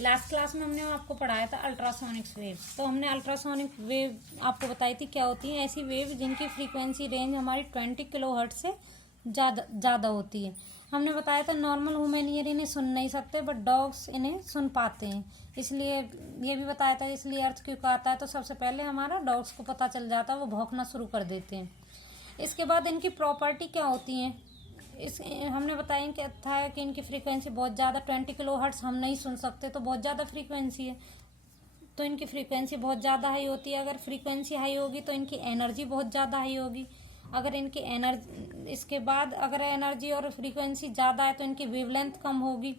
Last class में हमने आपको पढ़ाया था अल्ट्रासोनिक वेव। तो हमने अल्ट्रासोनिक वेव आपको बताई थी क्या होती है। ऐसी वेव जिनकी फ्रीक्वेंसी रेंज हमारी 20 किलोहर्ट्ज से ज़्यादा होती है। हमने बताया था नॉर्मल ह्यूमन ईयर इन्हें सुन नहीं सकते, बट डॉग्स इन्हें सुन पाते हैं। इसलिए ये भी बताया था, इसलिए अर्थ क्यों आता है, तो सबसे पहले हमारा डॉग्स को पता चल जाता है, वो भौंकना शुरू कर देते हैं। इसके बाद इनकी प्रॉपर्टी क्या होती है, इस हमने बताया कि था कि इनकी फ्रीक्वेंसी बहुत ज़्यादा 20 किलोहर्ट्ज हम नहीं सुन सकते, तो बहुत ज़्यादा फ्रीक्वेंसी है, तो इनकी फ्रीक्वेंसी बहुत ज़्यादा हाई होती है। अगर फ्रीक्वेंसी हाई होगी तो इनकी एनर्जी बहुत ज़्यादा हाई होगी। अगर इनकी एनर्जी, इसके बाद अगर एनर्जी और फ्रीक्वेंसी ज़्यादा है तो इनकी वेवलेंथ कम होगी,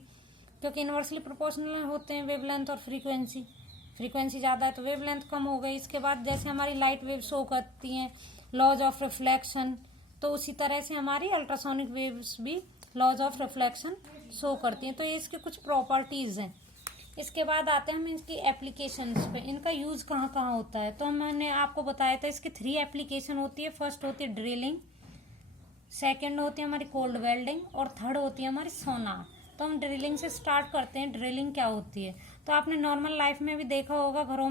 क्योंकि इन्वर्सली प्रोपोर्शनल होते हैं वेवलेंथ और फ्रीक्वेंसी। फ्रीक्वेंसी ज़्यादा है तो वेवलेंथ कम हो गई। इसके बाद जैसे हमारी लाइट वेव शो करती हैं लॉज ऑफ रिफ्लेक्शन, तो उसी तरह से हमारी अल्ट्रासोनिक वेव्स भी लॉज ऑफ रिफ्लेक्शन शो करती हैं। तो ये इसके कुछ प्रॉपर्टीज़ हैं। इसके बाद आते हैं हम इसकी एप्लीकेशंस पे, इनका यूज़ कहाँ कहाँ होता है। तो मैंने आपको बताया था इसकी 3 एप्लीकेशन होती है। फर्स्ट होती है ड्रिलिंग, सेकंड होती है हमारी कोल्ड वेल्डिंग, और थर्ड होती है हमारी सोनार। तो हम ड्रिलिंग से स्टार्ट करते हैं। ड्रिलिंग क्या होती है, तो आपने नॉर्मल लाइफ में भी देखा होगा, घरों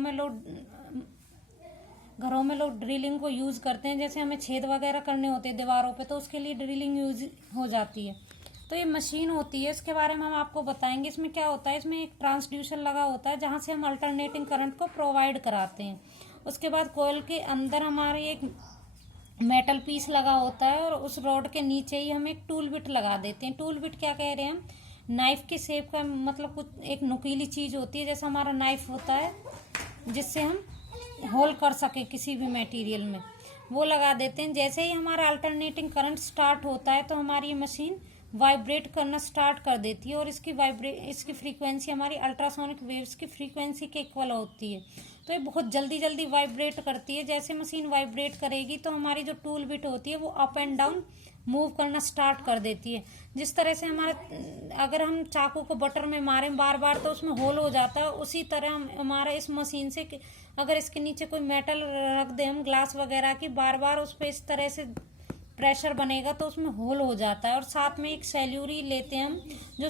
में लोग ड्रिलिंग को यूज़ करते हैं। जैसे हमें छेद वगैरह करने होते हैं दीवारों पे, तो उसके लिए ड्रिलिंग यूज हो जाती है। तो ये मशीन होती है, इसके बारे में हम आपको बताएंगे। इसमें क्या होता है, इसमें एक ट्रांसड्यूसर लगा होता है जहाँ से हम अल्टरनेटिंग करंट को प्रोवाइड कराते हैं। उसके बाद कोयल के अंदर हमारे एक मेटल पीस लगा होता है, और उस रॉड के नीचे ही हम एक टूल बिट लगा देते हैं। टूल बिट क्या कह रहे हैं हम, नाइफ के शेप का, मतलब कुछ एक नुकीली चीज़ होती है, जैसा हमारा नाइफ होता है जिससे हम होल कर सके किसी भी मटेरियल में, वो लगा देते हैं। जैसे ही हमारा अल्टरनेटिंग करंट स्टार्ट होता है तो हमारी ये मशीन वाइब्रेट करना स्टार्ट कर देती है, और इसकी फ्रीक्वेंसी हमारी अल्ट्रासोनिक वेव्स की फ्रीक्वेंसी के इक्वल होती है। तो ये बहुत जल्दी जल्दी वाइब्रेट करती है। जैसे मशीन वाइब्रेट करेगी तो हमारी जो टूल बिट होती है वो अप एंड डाउन मूव करना स्टार्ट कर देती है। जिस तरह से अगर हम चाकू को बटर में मारें बार बार तो उसमें होल हो जाता है, उसी तरह हमारा इस मशीन से अगर इसके नीचे कोई मेटल रख दें हम, ग्लास वगैरह की, बार बार उस पर इस तरह से प्रेशर बनेगा तो उसमें होल हो जाता है। और साथ में एक सेल्यूरी लेते हैं हम, जो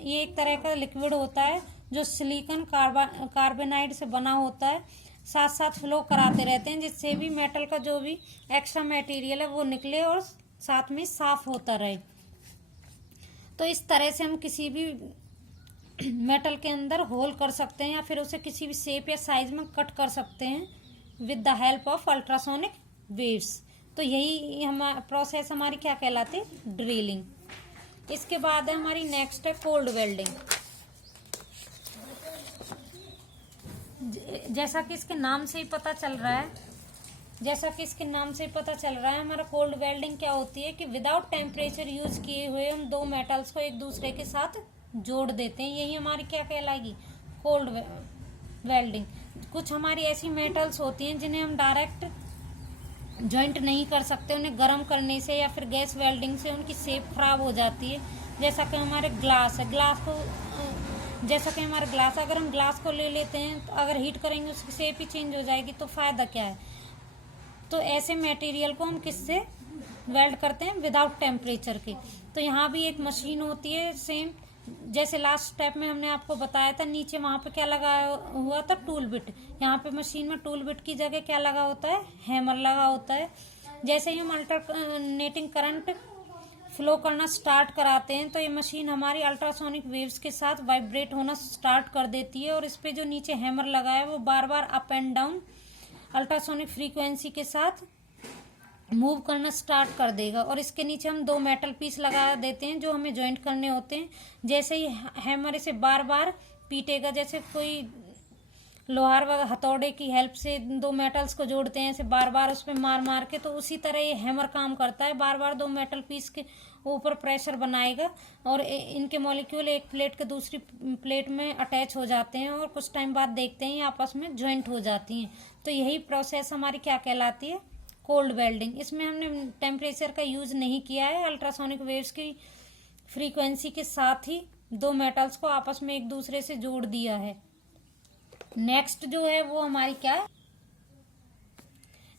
ये एक तरह का लिक्विड होता है जो सिलिकॉन कार्बोनाइड से बना होता है, साथ साथ फ्लो कराते रहते हैं, जिससे भी मेटल का जो भी एक्स्ट्रा मटेरियल है वो निकले और साथ में साफ होता रहे। तो इस तरह से हम किसी भी मेटल के अंदर होल कर सकते हैं, या फिर उसे किसी भी शेप या साइज में कट कर सकते हैं with the help of ultrasonic waves. तो यही प्रोसेस हमारी क्या कहलाती है, ड्रिलिंग। इसके बाद है हमारी नेक्स्ट है कोल्ड वेल्डिंग। जैसा कि इसके नाम से ही पता चल रहा है, हमारा कोल्ड वेल्डिंग क्या होती है कि विदाउट टेम्परेचर यूज किए हुए हम दो मेटल्स को एक दूसरे के साथ जोड़ देते हैं। यही हमारी क्या कहलाएगी, कोल्ड वेल्डिंग। कुछ हमारी ऐसी मेटल्स होती हैं जिन्हें हम डायरेक्ट जॉइंट नहीं कर सकते, उन्हें गर्म करने से या फिर गैस वेल्डिंग से उनकी शेप खराब हो जाती है। जैसा कि हमारे ग्लास है, अगर हम ग्लास को ले लेते हैं तो अगर हीट करेंगे उसकी शेप ही चेंज हो जाएगी, तो फायदा क्या है। तो ऐसे मटेरियल को हम किससे वेल्ड करते हैं, विदाउट टेम्परेचर के। तो यहाँ भी एक मशीन होती है सेम, जैसे लास्ट स्टेप में हमने आपको बताया था, नीचे वहाँ पे क्या लगा हुआ था, टूल बिट। यहाँ पे मशीन में टूल बिट की जगह क्या लगा होता है, हैमर लगा होता है। जैसे ही हम अल्टरनेटिंग करंट फ्लो करना स्टार्ट कराते हैं तो ये मशीन हमारी अल्ट्रासोनिक वेव्स के साथ वाइब्रेट होना स्टार्ट कर देती है, और इस पे जो नीचे हैमर लगा है वो बार बार up and down ultrasonic frequency के साथ मूव करना स्टार्ट कर देगा। और इसके नीचे हम दो मेटल पीस लगा देते हैं जो हमें जॉइंट करने होते हैं। जैसे ही हैमर इसे बार बार पीटेगा, जैसे कोई लोहार व हथौड़े की हेल्प से दो मेटल्स को जोड़ते हैं ऐसे बार बार उस पर मार मार के, तो उसी तरह ये हैमर काम करता है। बार बार दो मेटल पीस के ऊपर प्रेशर बनाएगा और इनके मॉलिक्यूल एक प्लेट के दूसरी प्लेट में अटैच हो जाते हैं, और कुछ टाइम बाद देखते हैं ये आपस में ज्वाइंट हो जाती हैं। तो यही प्रोसेस हमारी क्या कहलाती है, कोल्ड वेल्डिंग। इसमें हमने टेम्परेचर का यूज नहीं किया है, अल्ट्रासोनिक वेव्स की फ्रीक्वेंसी के साथ ही दो मेटल्स को आपस में एक दूसरे से जोड़ दिया है। नेक्स्ट जो है वो हमारी क्या है,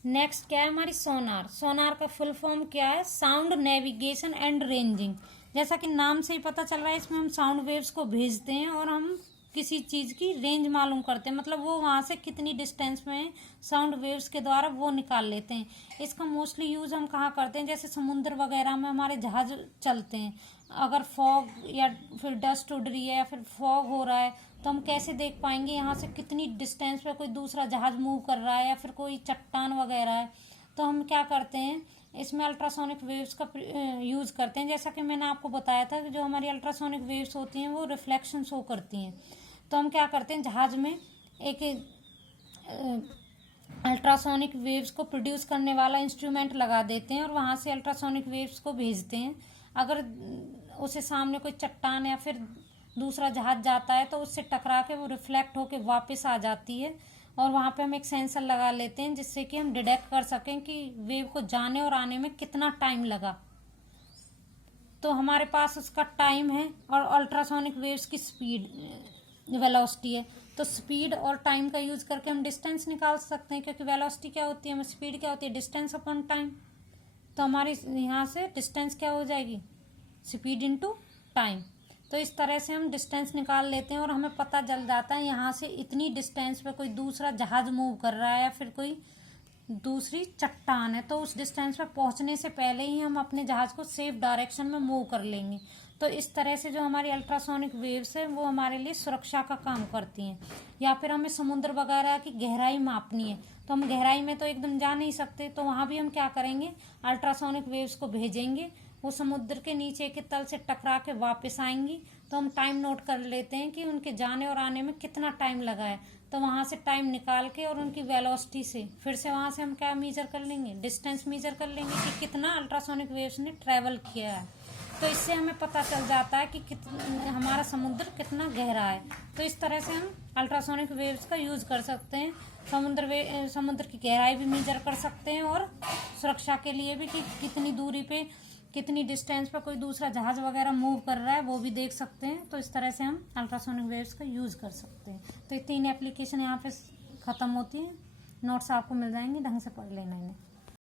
नेक्स्ट क्या है हमारी सोनार। सोनार का फुल फॉर्म क्या है, साउंड नेविगेशन एंड रेंजिंग। जैसा कि नाम से ही पता चल रहा है, इसमें हम साउंड वेव्स को भेजते हैं और हम किसी चीज़ की रेंज मालूम करते हैं, मतलब वो वहाँ से कितनी डिस्टेंस में साउंड वेव्स के द्वारा वो निकाल लेते हैं। इसका मोस्टली यूज़ हम कहाँ करते हैं, जैसे समुद्र वगैरह में हमारे जहाज चलते हैं, अगर फॉग या फिर डस्ट उड़ रही है या फिर फॉग हो रहा है तो हम कैसे देख पाएंगे यहाँ से कितनी डिस्टेंस पे कोई दूसरा जहाज मूव कर रहा है या फिर कोई चट्टान वगैरह है। तो हम क्या करते हैं, इसमें अल्ट्रासोनिक वेव्स का यूज़ करते हैं। जैसा कि मैंने आपको बताया था कि जो हमारी अल्ट्रासोनिक वेव्स होती हैं वो रिफ्लेक्शन शो करती हैं। तो हम क्या करते हैं, जहाज में एक अल्ट्रासोनिक वेव्स को प्रोड्यूस करने वाला इंस्ट्रूमेंट लगा देते हैं और वहाँ से अल्ट्रासोनिक वेव्स को भेजते हैं। अगर उसे सामने कोई चट्टान या फिर दूसरा जहाज जाता है तो उससे टकरा के वो रिफ्लेक्ट होके वापस आ जाती है और वहाँ पे हम एक सेंसर लगा लेते हैं जिससे कि हम डिटेक्ट कर सकें कि वेव को जाने और आने में कितना टाइम लगा। तो हमारे पास उसका टाइम है और अल्ट्रासोनिक वेव्स की स्पीड वेलोसिटी है। तो स्पीड और टाइम का यूज़ करके हम डिस्टेंस निकाल सकते हैं, क्योंकि वेलोसिटी क्या होती है, स्पीड क्या होती है, डिस्टेंस अपॉन टाइम। तो हमारी यहाँ से डिस्टेंस क्या हो जाएगी, स्पीड इनटू टाइम। तो इस तरह से हम डिस्टेंस निकाल लेते हैं और हमें पता चल जाता है यहाँ से इतनी डिस्टेंस पे कोई दूसरा जहाज मूव कर रहा है या फिर कोई दूसरी चट्टान है। तो उस डिस्टेंस पे पहुँचने से पहले ही हम अपने जहाज को सेफ डायरेक्शन में मूव कर लेंगे। तो इस तरह से जो हमारी अल्ट्रासोनिक वेव्स है वो हमारे लिए सुरक्षा का काम करती हैं। या फिर हमें समुद्र वगैरह की गहराई मापनी है तो हम गहराई में तो एकदम जा नहीं सकते, तो वहाँ भी हम क्या करेंगे, अल्ट्रासोनिक वेव्स को भेजेंगे, वो समुद्र के नीचे के तल से टकरा के वापस आएंगी। तो हम टाइम नोट कर लेते हैं कि उनके जाने और आने में कितना टाइम लगा है। तो वहाँ से टाइम निकाल के और उनकी वेलोसिटी से फिर से वहाँ से हम क्या मेजर कर लेंगे, डिस्टेंस मेजर कर लेंगे कि कितना अल्ट्रासोनिक वेव्स ने ट्रैवल किया है। तो इससे हमें पता चल जाता है कि हमारा समुद्र कितना गहरा है। तो इस तरह से हम अल्ट्रासोनिक वेव्स का यूज़ कर सकते हैं। समुद्र की गहराई भी मेजर कर सकते हैं और सुरक्षा के लिए भी कि कितनी दूरी पे, कितनी डिस्टेंस पर कोई दूसरा जहाज वगैरह मूव कर रहा है वो भी देख सकते हैं। तो इस तरह से हम अल्ट्रासोनिक वेव्स का यूज़ कर सकते हैं। तो ये 3 एप्लीकेशन यहाँ पे ख़त्म होती हैं। नोट्स आपको मिल जाएंगे, ढंग से पढ़ लेना इन्हें।